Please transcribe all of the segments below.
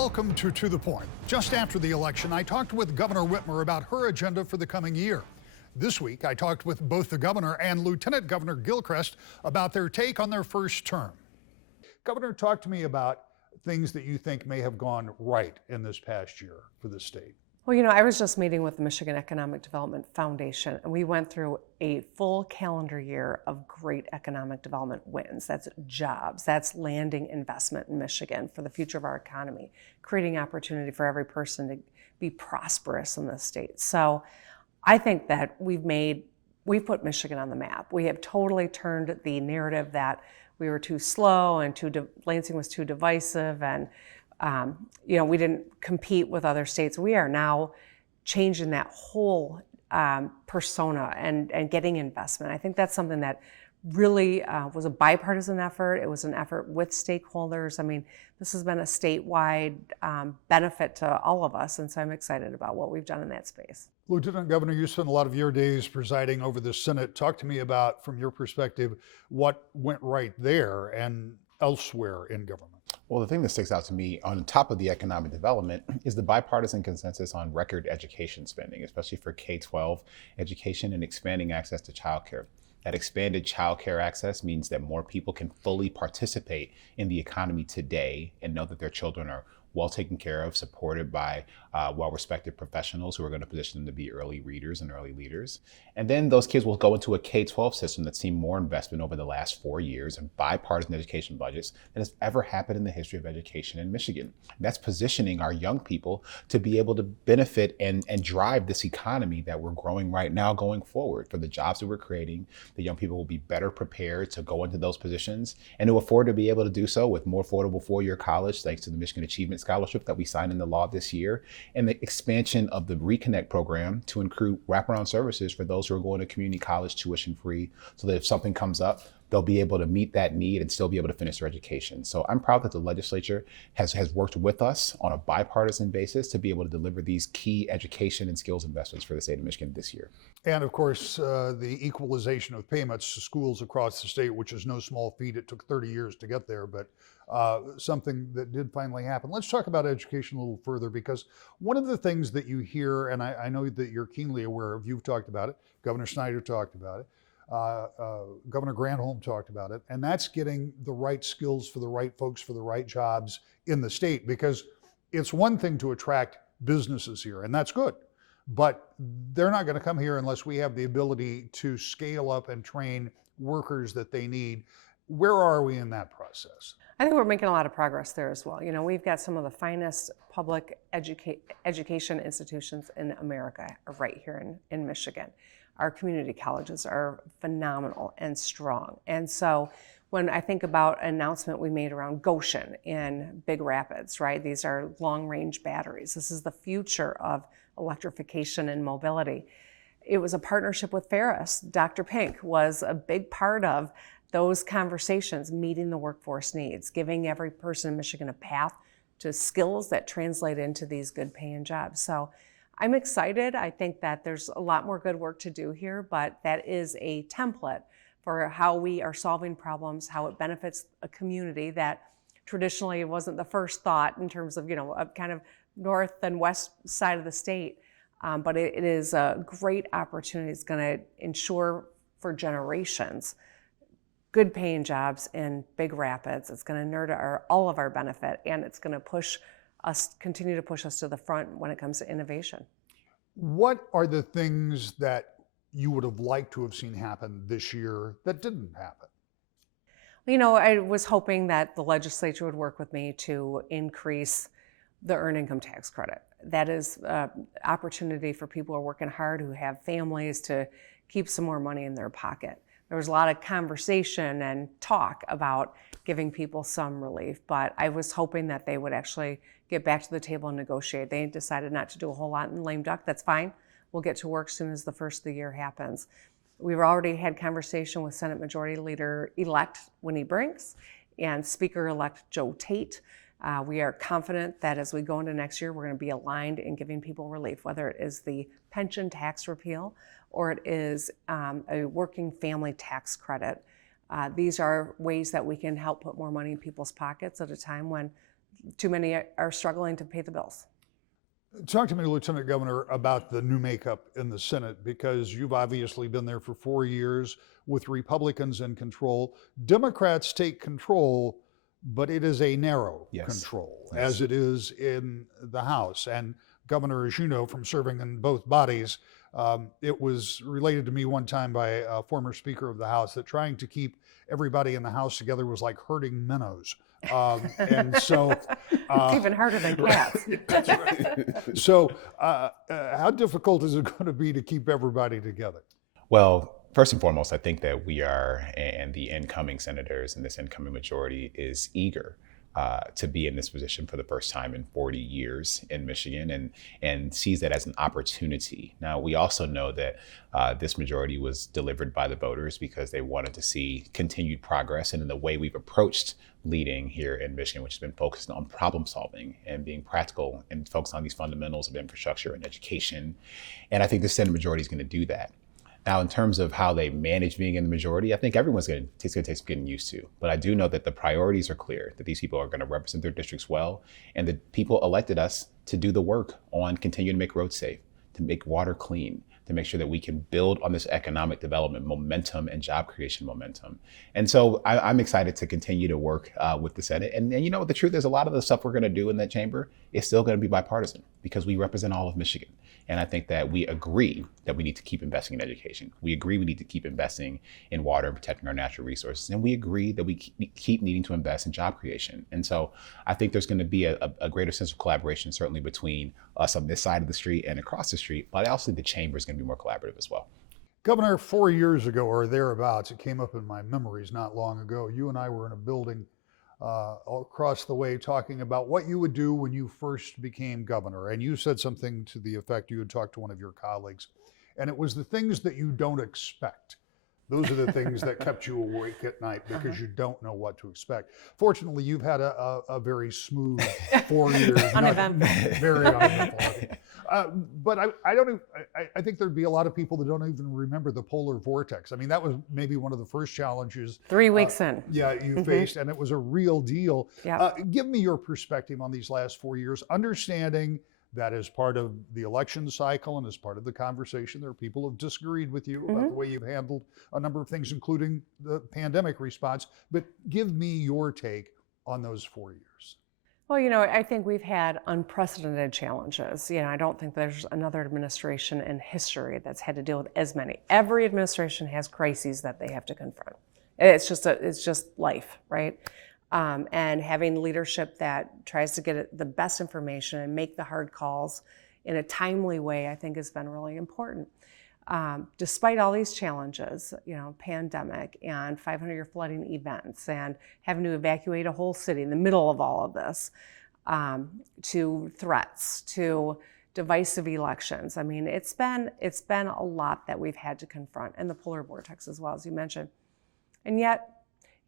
Welcome to the Point. Just after the election, I talked with Governor Whitmer about her agenda for the coming year. This week, I talked with both the governor and Lieutenant Governor Gilchrist about their take on their first term. Governor, talk to me about things that you think may have gone right in this past year for the state. Well, I was just meeting with the Michigan Economic Development Foundation, and we went through a full calendar year of great economic development wins. That's jobs, that's landing investment in Michigan for the future of our economy, creating opportunity for every person to be prosperous in the state. So I think that we've put Michigan on the map. We have totally turned the narrative that we were too slow and Lansing was too divisive, and we didn't compete with other states. We are now changing that whole persona and getting investment. I think that's something that really was a bipartisan effort. It was an effort with stakeholders. I mean, this has been a statewide benefit to all of us, and so I'm excited about what we've done in that space. Lieutenant Governor, you spent a lot of your days presiding over the Senate. Talk to me about, from your perspective, what went right there and elsewhere in government. Well, the thing that sticks out to me on top of the economic development is the bipartisan consensus on record education spending, especially for K-12 education and expanding access to childcare. That expanded childcare access means that more people can fully participate in the economy today and know that their children are well taken care of, supported by well-respected professionals who are going to position them to be early readers and early leaders. And then those kids will go into a K-12 system that's seen more investment over the last 4 years in bipartisan education budgets than has ever happened in the history of education in Michigan. And that's positioning our young people to be able to benefit and drive this economy that we're growing right now going forward. For the jobs that we're creating, the young people will be better prepared to go into those positions and to afford to be able to do so with more affordable four-year college, thanks to the Michigan Achievement Scholarship that we signed into law this year, and the expansion of the Reconnect program to include wraparound services for those who are going to community college tuition free, so that if something comes up, they'll be able to meet that need and still be able to finish their education. So I'm proud that the legislature has worked with us on a bipartisan basis to be able to deliver these key education and skills investments for the state of Michigan this year. And of course, the equalization of payments to schools across the state, which is no small feat. It took 30 years to get there, but something that did finally happen. Let's talk about education a little further, because one of the things that you hear, and I know that you're keenly aware of, you've talked about it, Governor Snyder talked about it, Governor Granholm talked about it, and that's getting the right skills for the right folks for the right jobs in the state, because it's one thing to attract businesses here, and that's good, but they're not going to come here unless we have the ability to scale up and train workers that they need. Where are we in that process? I think we're making a lot of progress there as well. We've got some of the finest public education institutions in America right here in Michigan. Our community colleges are phenomenal and strong. And so when I think about an announcement we made around Goshen in Big Rapids, right? These are long-range batteries. This is the future of electrification and mobility. It was a partnership with Ferris. Dr. Pink was a big part of those conversations, meeting the workforce needs, giving every person in Michigan a path to skills that translate into these good paying jobs. So I'm excited. I think that there's a lot more good work to do here, but that is a template for how we are solving problems, how it benefits a community that traditionally wasn't the first thought in terms of, a kind of north and west side of the state. But it is a great opportunity. It's going to ensure for generations good paying jobs in Big Rapids. It's going to inure to all of our benefit, and it's going to continue to push us to the front when it comes to innovation. What are the things that you would have liked to have seen happen this year that didn't happen? I was hoping that the legislature would work with me to increase the earned income tax credit. That is an opportunity for people who are working hard, who have families, to keep some more money in their pocket. There was a lot of conversation and talk about giving people some relief, but I was hoping that they would actually get back to the table and negotiate. They decided not to do a whole lot in lame duck. That's fine. We'll get to work as soon as the first of the year happens. We've already had conversation with Senate Majority Leader-elect Winnie Brinks and Speaker-elect Joe Tate. We are confident that as we go into next year, we're going to be aligned in giving people relief, whether it is the pension tax repeal or it is a working family tax credit. These are ways that we can help put more money in people's pockets at a time when too many are struggling to pay the bills. Talk to me, Lieutenant Governor, about the new makeup in the Senate, because you've obviously been there for 4 years with Republicans in control. Democrats take control, but it is a narrow control, as it is in the House. And Governor, as you know from serving in both bodies, it was related to me one time by a former Speaker of the House that trying to keep everybody in the House together was like herding minnows. And so It's even harder than cats. that's right. So how difficult is it going to be to keep everybody together? Well, first and foremost, I think that we are, and the incoming senators and this incoming majority is eager to be in this position for the first time in 40 years in Michigan, and sees that as an opportunity. Now, we also know that this majority was delivered by the voters because they wanted to see continued progress in the way we've approached leading here in Michigan, which has been focused on problem solving and being practical and focused on these fundamentals of infrastructure and education. And I think the Senate majority is going to do that. Now, in terms of how they manage being in the majority, I think it's going to take some getting used to. But I do know that the priorities are clear, that these people are going to represent their districts well, and that people elected us to do the work on continuing to make roads safe, to make water clean, to make sure that we can build on this economic development momentum and job creation momentum. And so I'm excited to continue to work with the Senate. And you know, the truth is, a lot of the stuff we're going to do in that chamber is still going to be bipartisan because we represent all of Michigan. And I think that we agree that we need to keep investing in education. We agree we need to keep investing in water and protecting our natural resources. And we agree that we keep needing to invest in job creation. And so I think there's going to be a greater sense of collaboration, certainly between us on this side of the street and across the street, but I also think the chamber is going to be more collaborative as well. Governor, 4 years ago or thereabouts, it came up in my memories not long ago. You and I were in a building across the way talking about what you would do when you first became governor. And you said something to the effect, you had talked to one of your colleagues, and it was the things that you don't expect. Those are the things that kept you awake at night because you don't know what to expect. Fortunately, you've had a very smooth 4 years. Uneventful. Very uneventful. But I think there'd be a lot of people that don't even remember the polar vortex. I mean, that was maybe one of the first challenges. 3 weeks in. Yeah, you faced, and it was a real deal. Yeah. Give me your perspective on these last 4 years, understanding that as part of the election cycle and as part of the conversation, there are people who have disagreed with you about the way you've handled a number of things, including the pandemic response. But give me your take on those 4 years. Well, you know, I think we've had unprecedented challenges. You know, I don't think there's another administration in history that's had to deal with as many. Every administration has crises that they have to confront. It's just life, right? And having leadership that tries to get the best information and make the hard calls in a timely way, I think has been really important. Despite all these challenges, you know, pandemic and 500-year flooding events and having to evacuate a whole city in the middle of all of this, to threats, to divisive elections. I mean, it's been a lot that we've had to confront, and the polar vortex as well, as you mentioned. And yet,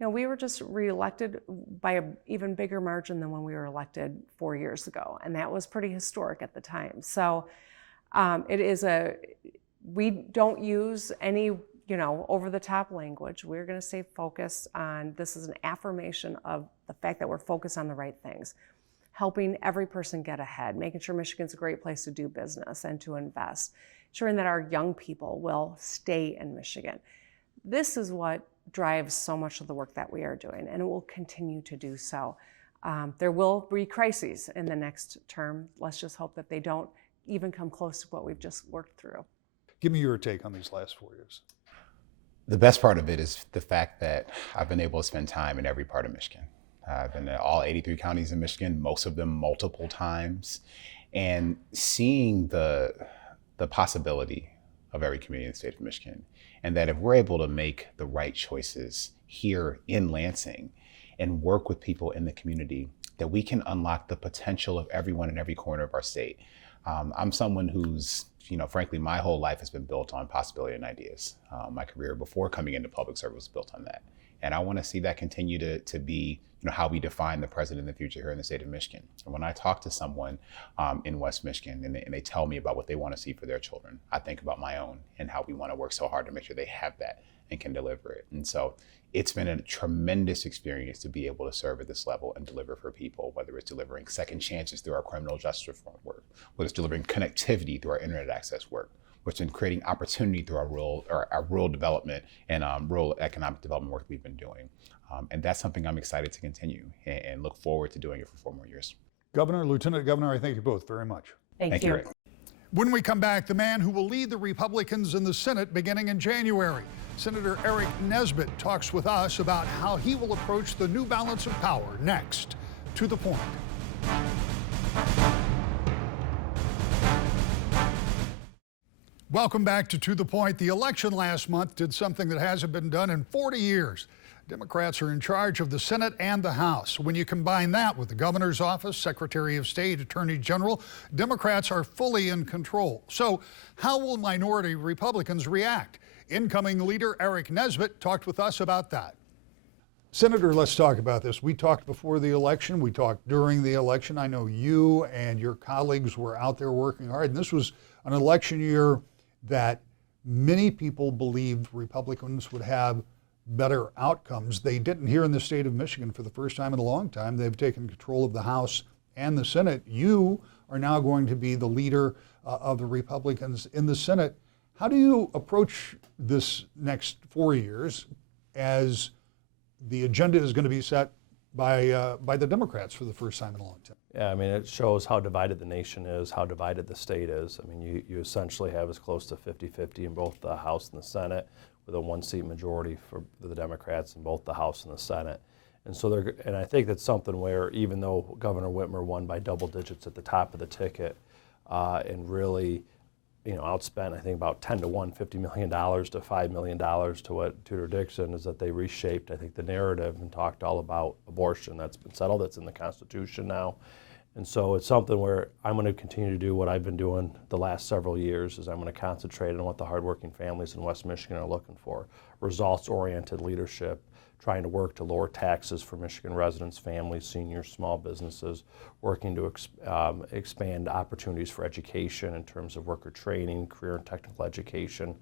you know, we were just reelected by an even bigger margin than when we were elected 4 years ago, and that was pretty historic at the time. So we don't use any, you know, over-the-top language. We're going to stay focused on, this is an affirmation of the fact that we're focused on the right things, helping every person get ahead, making sure Michigan's a great place to do business and to invest, ensuring that our young people will stay in Michigan. This is what drives so much of the work that we are doing, and it will continue to do so. There will be crises in the next term. Let's just hope that they don't even come close to what we've just worked through. Give me your take on these last 4 years. The best part of it is the fact that I've been able to spend time in every part of Michigan. I've been in all 83 counties in Michigan, most of them multiple times, and seeing the possibility of every community in the state of Michigan. And that if we're able to make the right choices here in Lansing and work with people in the community, that we can unlock the potential of everyone in every corner of our state. I'm someone who's, you know, frankly, my whole life has been built on possibility and ideas. My career before coming into public service was built on that. And I want to see that continue to be, you know, how we define the president in the future here in the state of Michigan. And when I talk to someone in West Michigan and they tell me about what they want to see for their children, I think about my own and how we want to work so hard to make sure they have that and can deliver it. And so it's been a tremendous experience to be able to serve at this level and deliver for people, whether it's delivering second chances through our criminal justice reform work, whether it's delivering connectivity through our internet access work, which is creating opportunity through our rural development and rural economic development work we've been doing. And that's something I'm excited to continue and look forward to doing it for 4 more years. Governor, Lieutenant Governor, I thank you both very much. Thank you, you. Rick. When we come back, the man who will lead the Republicans in the Senate beginning in January, Senator Eric Nesbitt, talks with us about how he will approach the new balance of power. Next, To the Point. Welcome back to the Point. The election last month did something that hasn't been done in 40 years. Democrats are in charge of the Senate and the House. When you combine that with the governor's office, Secretary of State, Attorney General, Democrats are fully in control. So how will minority Republicans react? Incoming leader Eric Nesbitt talked with us about that. Senator, let's talk about this. We talked before the election. We talked during the election. I know you and your colleagues were out there working hard. And this was an election year that many people believed Republicans would have better outcomes. They didn't here in the state of Michigan for the first time in a long time. They've taken control of the House and the Senate. You are now going to be the leader of the Republicans in the Senate. How do you approach this next 4 years as the agenda is going to be set by the Democrats for the first time in a long time? Yeah, I mean, it shows how divided the nation is, how divided the state is. I mean, you essentially have as close to 50-50 in both the House and the Senate, with a 1-seat majority for the Democrats in both the House and the Senate. And so and I think that's something where even though Governor Whitmer won by double digits at the top of the ticket and really, outspent, I think about 10-1, $50 million to $5 million to what Tudor Dixon, is that they reshaped, I think, the narrative and talked all about abortion. That's been settled. That's in the Constitution now. And so it's something where I'm going to continue to do what I've been doing the last several years, is I'm going to concentrate on what the hardworking families in West Michigan are looking for. Results-oriented leadership, trying to work to lower taxes for Michigan residents, families, seniors, small businesses, working to expand opportunities for education in terms of worker training, career and technical education,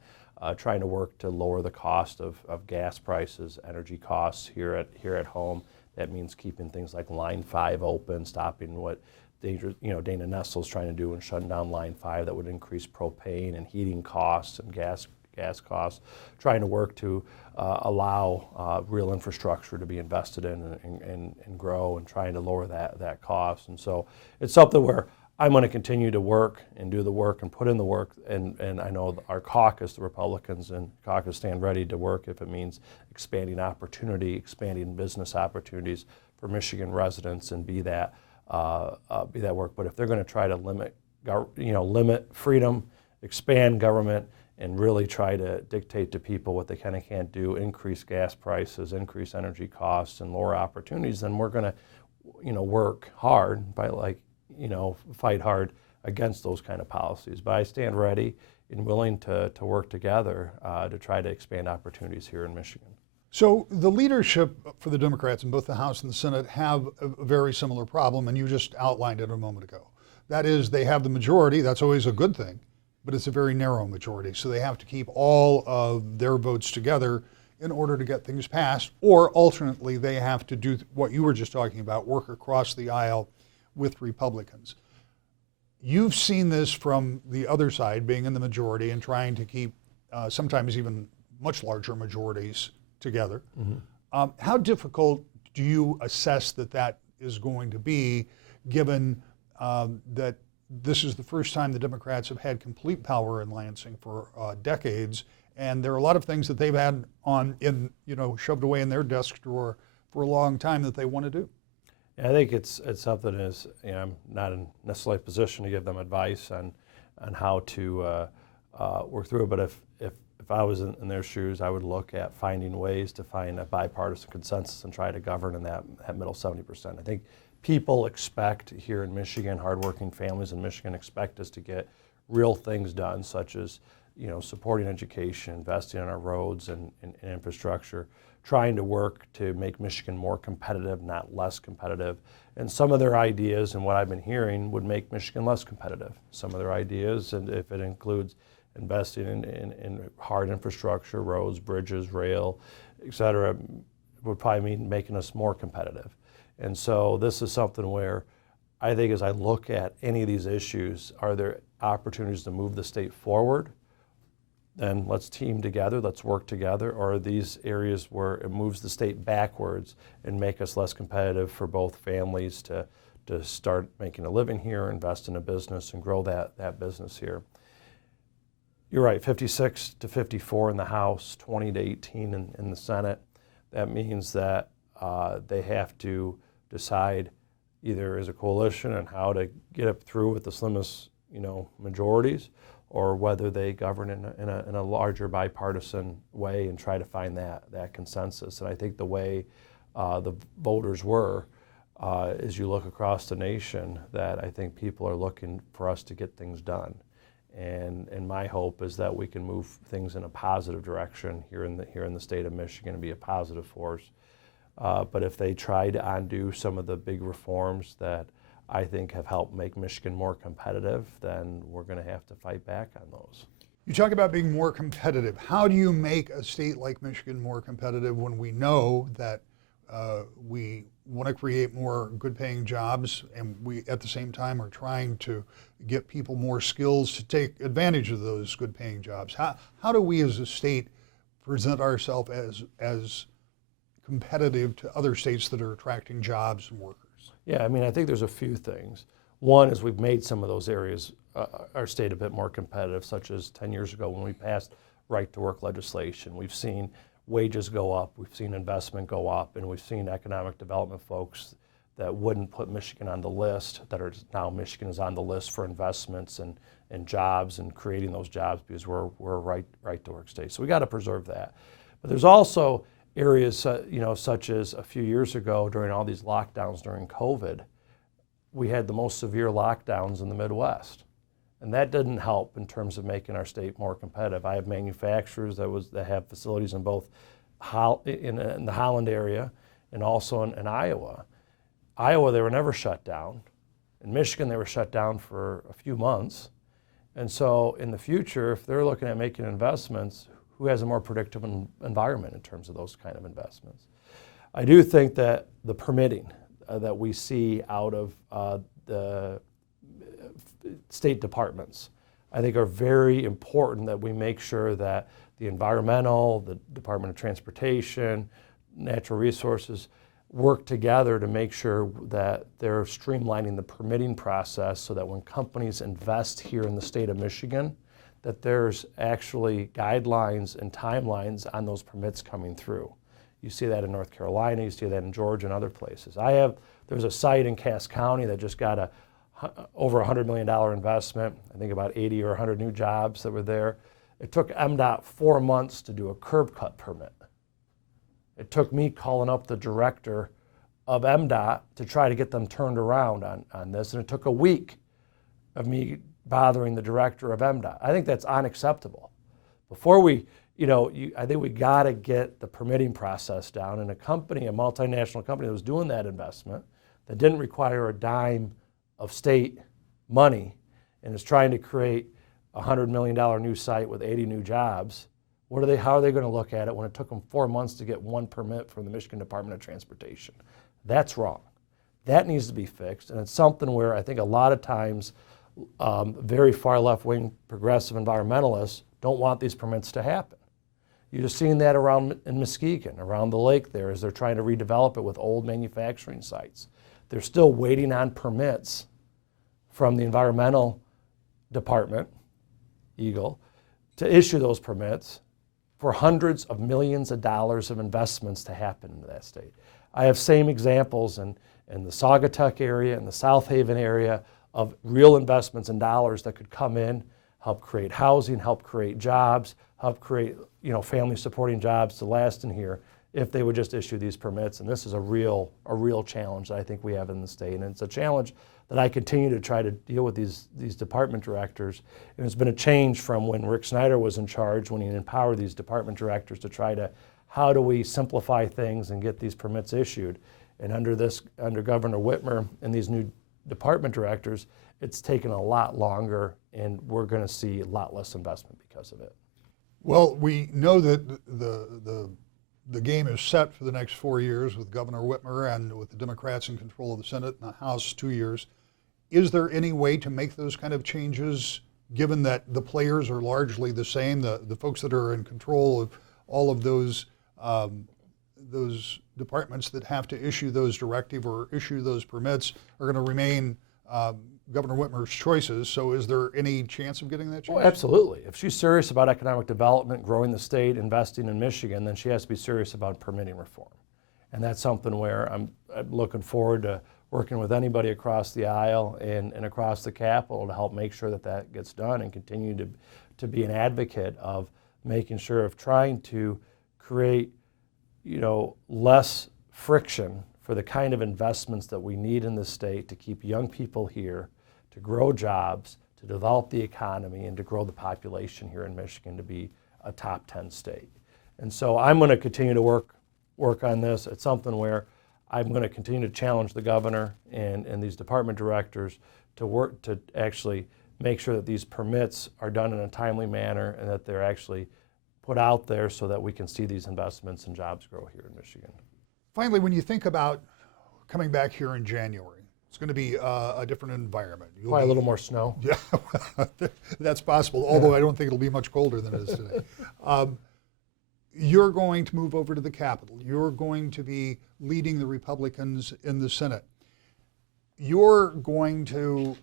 trying to work to lower the cost of gas prices, energy costs here at home. That means keeping things like Line 5 open, stopping what Dana Nestle's trying to do and shutting down Line 5 that would increase propane and heating costs and gas costs, trying to work to allow real infrastructure to be invested in and grow, and trying to lower that cost. And so it's something where I'm going to continue to work and do the work and put in the work, and I know our caucus, the Republicans and caucus, stand ready to work if it means expanding opportunity, expanding business opportunities for Michigan residents, and be that work. But if they're going to try to limit freedom, expand government, and really try to dictate to people what they can and can't do, increase gas prices, increase energy costs, and lower opportunities, then we're going to work hard fight hard against those kind of policies. But I stand ready and willing to work together to try to expand opportunities here in Michigan. So the leadership for the Democrats in both the House and the Senate have a very similar problem, and you just outlined it a moment ago. That is, they have the majority. That's always a good thing, but it's a very narrow majority. So they have to keep all of their votes together in order to get things passed, or alternately, they have to do what you were just talking about, work across the aisle with Republicans. You've seen this from the other side, being in the majority and trying to keep sometimes even much larger majorities together. Mm-hmm. How difficult do you assess that is going to be, given that this is the first time the Democrats have had complete power in Lansing for decades, and there are a lot of things that they've had shoved away in their desk drawer for a long time that they want to do? I think it's something I'm not in necessarily a position to give them advice on how to work through it. But if I was in their shoes, I would look at finding ways to find a bipartisan consensus and try to govern in that middle 70%. I think people expect here in Michigan, hardworking families in Michigan expect us to get real things done, such as supporting education, investing in our roads and infrastructure, trying to work to make Michigan more competitive, not less competitive. And some of their ideas, and what I've been hearing, would make Michigan less competitive. Some of their ideas, and if it includes investing in hard infrastructure, roads, bridges, rail, et cetera, would probably mean making us more competitive. And so this is something where I think as I look at any of these issues, are there opportunities to move the state forward? Then let's team together, let's work together, or are these areas where it moves the state backwards and make us less competitive for both families to start making a living here, invest in a business, and grow that business here? You're right, 56 to 54 in the House, 20 to 18 in the Senate. That means that they have to decide either as a coalition on how to get it through with the slimmest, majorities, or whether they govern in a larger bipartisan way and try to find that consensus. And I think the way the voters were, as you look across the nation, that I think people are looking for us to get things done. And my hope is that we can move things in a positive direction here in the state of Michigan and be a positive force. But if they try to undo some of the big reforms that I think have helped make Michigan more competitive, then we're going to have to fight back on those. You talk about being more competitive. How do you make a state like Michigan more competitive when we know that we want to create more good-paying jobs, and we at the same time are trying to get people more skills to take advantage of those good-paying jobs? How do we as a state present ourselves as competitive to other states that are attracting jobs and workers? Yeah, I mean, I think there's a few things. One is we've made some of those areas, our state, a bit more competitive, such as 10 years ago when we passed right-to-work legislation. We've seen wages go up, we've seen investment go up, and we've seen economic development folks that wouldn't put Michigan on the list, that are now Michigan is on the list for investments and jobs and creating those jobs because we're a right-to-work state. So we got to preserve that. But there's also areas, such as a few years ago during all these lockdowns during COVID, we had the most severe lockdowns in the Midwest. And that didn't help in terms of making our state more competitive. I have manufacturers that have facilities in both in the Holland area and also in Iowa. Iowa, they were never shut down. In Michigan, they were shut down for a few months. And so in the future, if they're looking at making investments, who has a more predictable environment in terms of those kind of investments? I do think that the permitting that we see out of the state departments, I think are very important, that we make sure that the environmental, the Department of Transportation, Natural Resources work together to make sure that they're streamlining the permitting process so that when companies invest here in the state of Michigan, that there's actually guidelines and timelines on those permits coming through. You see that in North Carolina, you see that in Georgia and other places. There's a site in Cass County that just got over $100 million investment, I think about 80 or 100 new jobs that were there. It took MDOT 4 months to do a curb cut permit. It took me calling up the director of MDOT to try to get them turned around on this, and it took a week of me bothering the director of MDOT. I think that's unacceptable. Before I think we got to get the permitting process down, and a multinational company that was doing that investment that didn't require a dime of state money and is trying to create a $100 million new site with 80 new jobs, how are they going to look at it when it took them 4 months to get one permit from the Michigan Department of Transportation? That's wrong. That needs to be fixed, and it's something where I think a lot of times very far left-wing progressive environmentalists don't want these permits to happen. You're just seeing that around in Muskegon, around the lake there, as they're trying to redevelop it with old manufacturing sites. They're still waiting on permits from the environmental department, Eagle, to issue those permits for hundreds of millions of dollars of investments to happen in that state. I have same examples in the Saugatuck area, in the South Haven area, of real investments and dollars that could come in, help create housing, help create jobs, help create family supporting jobs to last in here if they would just issue these permits. And this is a real challenge that I think we have in the state. And it's a challenge that I continue to try to deal with these department directors. And it's been a change from when Rick Snyder was in charge, when he empowered these department directors to try to, how do we simplify things and get these permits issued? And under Governor Whitmer and these new department directors, it's taken a lot longer, and we're going to see a lot less investment because of it. Well, we know that the game is set for the next 4 years with Governor Whitmer and with the Democrats in control of the Senate and the House 2 years. Is there any way to make those kind of changes, given that the players are largely the same, the folks that are in control of all of those departments that have to issue those directives or issue those permits are going to remain Governor Whitmer's choices? So is there any chance of getting that change? Well, absolutely. If she's serious about economic development, growing the state, investing in Michigan, then she has to be serious about permitting reform. And that's something where I'm looking forward to working with anybody across the aisle and across the Capitol to help make sure that that gets done, and continue to be an advocate of making sure of trying to create, less friction for the kind of investments that we need in the state to keep young people here, to grow jobs, to develop the economy, and to grow the population here in Michigan to be a top 10 state. And so I'm going to continue to work on this. It's something where I'm going to continue to challenge the governor and these department directors to work to actually make sure that these permits are done in a timely manner and that they're actually put out there so that we can see these investments and jobs grow here in Michigan. Finally, when you think about coming back here in January, it's going to be a different environment. Probably a little more snow. Yeah, that's possible, although I don't think it'll be much colder than it is today. You're going to move over to the Capitol. You're going to be leading the Republicans in the Senate. You're going to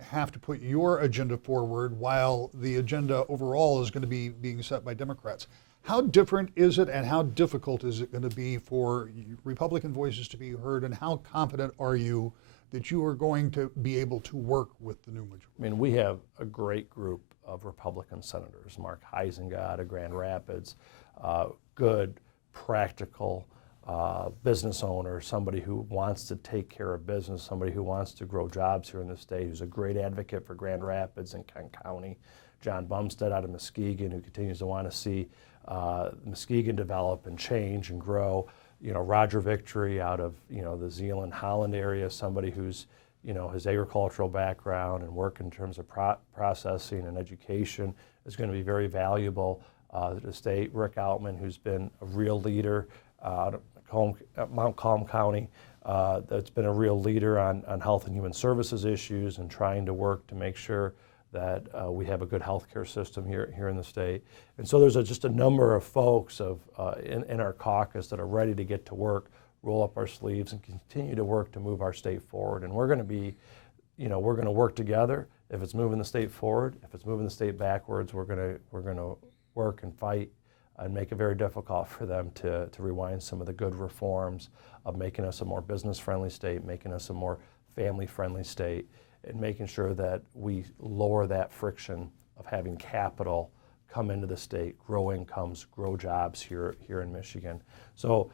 have to put your agenda forward while the agenda overall is going to be being set by Democrats. How different is it, and how difficult is it going to be for Republican voices to be heard, and how confident are you that you are going to be able to work with the new majority? I mean, we have a great group of Republican senators. Mark Heisengott of Grand Rapids, good, practical business owner, somebody who wants to take care of business, somebody who wants to grow jobs here in the state, who's a great advocate for Grand Rapids and Kent County. John Bumstead out of Muskegon, who continues to want to see Muskegon develop and change and grow. Roger Victory out of the Zeeland Holland area, somebody who's his agricultural background and work in terms of processing and education is going to be very valuable to the state. Rick Outman, who's been a real leader out of Mount Calm County, that's been a real leader on health and human services issues and trying to work to make sure that we have a good healthcare system here in the state. And so there's just a number of folks in our caucus that are ready to get to work, roll up our sleeves, and continue to work to move our state forward. And we're going to be, we're going to work together. If it's moving the state forward, if it's moving the state backwards, we're going to work and fight and make it very difficult for them to rewind some of the good reforms of making us a more business-friendly state, making us a more family-friendly state, and making sure that we lower that friction of having capital come into the state, grow incomes, grow jobs here in Michigan. So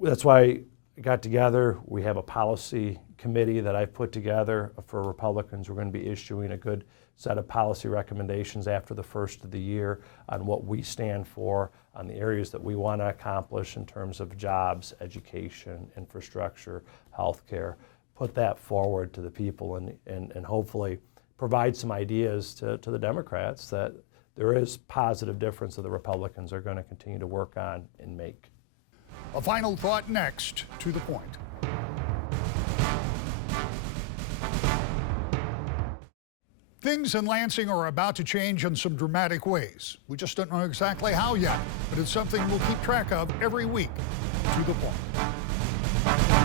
that's why we got together. We have a policy committee that I've put together for Republicans. We're going to be issuing a good set of policy recommendations after the first of the year on what we stand for, on the areas that we want to accomplish in terms of jobs, education, infrastructure, healthcare. Put that forward to the people and hopefully provide some ideas to the Democrats that there is positive difference that the Republicans are going to continue to work on and make. A final thought next, to the point. Things in Lansing are about to change in some dramatic ways. We just don't know exactly how yet, but it's something we'll keep track of every week. To the point.